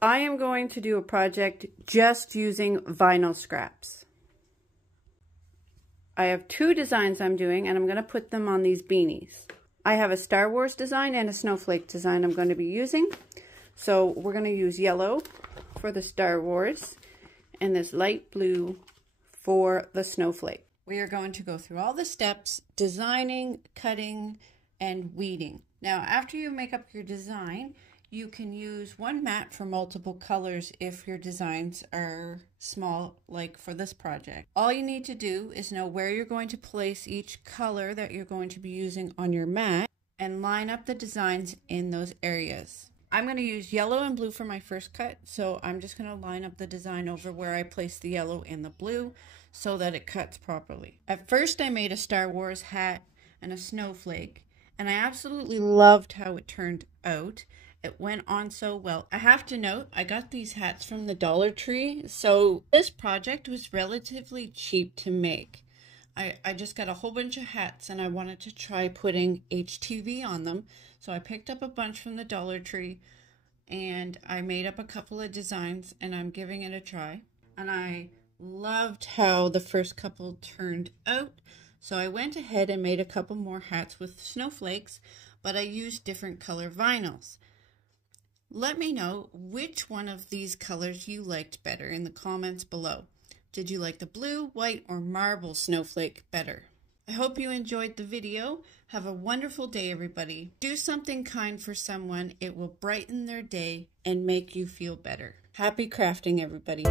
I am going to do a project just using vinyl scraps. I have 2 designs I'm doing, and I'm going to put them on these beanies. I have a Star Wars design and a snowflake design I'm going to be using. So we're going to use yellow for the Star Wars and this light blue for the snowflake. We are going to go through all the steps: designing, cutting, and weeding. Now, after you make up your design, you can use one mat for multiple colors if your designs are small, like for this project. All you need to do is know where you're going to place each color that you're going to be using on your mat and line up the designs in those areas. I'm going to use yellow and blue for my first cut, so I'm just going to line up the design over where I placed the yellow and the blue so that it cuts properly. At first, I made a Star Wars hat and a snowflake, and I absolutely loved how it turned out. It went on so well. I have to note, I got these hats from the Dollar Tree, so this project was relatively cheap to make. I just got a whole bunch of hats and I wanted to try putting HTV on them. So I picked up a bunch from the Dollar Tree and I made up a couple of designs and I'm giving it a try. And I loved how the first couple turned out. So I went ahead and made a couple more hats with snowflakes, but I used different color vinyls. Let me know which one of these colors you liked better in the comments below. Did you like the blue, white, or marble snowflake better? I hope you enjoyed the video. Have a wonderful day, everybody. Do something kind for someone. It will brighten their day and make you feel better. Happy crafting, everybody.